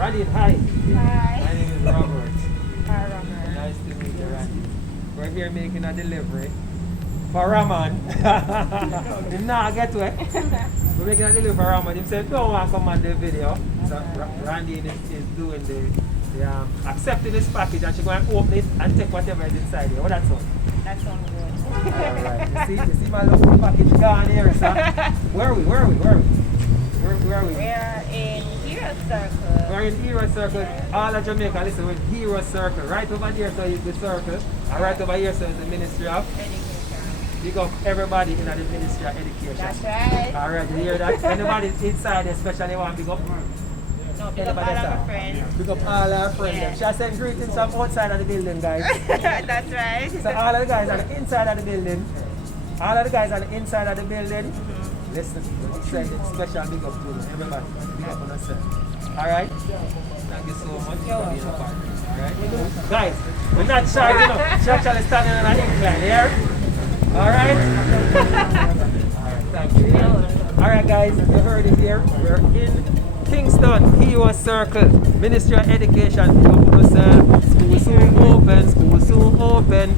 Randy, hi. Hi. My name is Robert. Hi, Robert. Nice to meet you, Randy. We're here making a delivery for Raman. Him not get to it. We're making a delivery for Raman. He said, don't want to come on the video. So Randy is doing the accepting this package and she's going to open it and take whatever is inside here. What that's all? That sounds good. Alright, you see my little package gone here, sir. Where are we? Where are we? We're in Hero Circle. We're in Hero Circle. All of Jamaica, listen, we're in Hero Circle. Right over there, so is the circle. And right over here, so is the Ministry of Education. Big up everybody in the Ministry of Education. That's right. Alright, you hear that? Anybody inside, especially want big up? No, big up all our friends. Big up all our friends. Yeah. She has sent greetings from outside of the building, guys. That's right. So all of the guys on the inside of the building. All of the guys on the inside of the building. Listen, we're sending special big up to them. Everybody, big up on yourself. Alright? Thank you so much for being a part. Alright? Guys, we're not shy, you know. She actually standing on an incline here. Alright? Alright, thank you. Alright guys, you heard it here. We're in Kingston, Hero Circle, Ministry of Education. Big up on yourself. School soon open.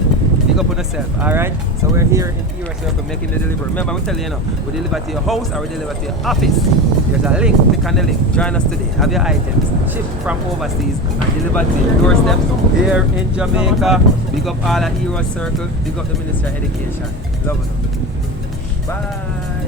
Big up on yourself, alright? So we're here in Hero Circle making the delivery. Remember, we tell you, we deliver to your house or we deliver to your office. There's a link, click on the link. Join us today. Have your items shipped from overseas and delivered to your doorstep here in Jamaica. Big up all at Hero Circle. Big up the Ministry of Education. Love it. Bye.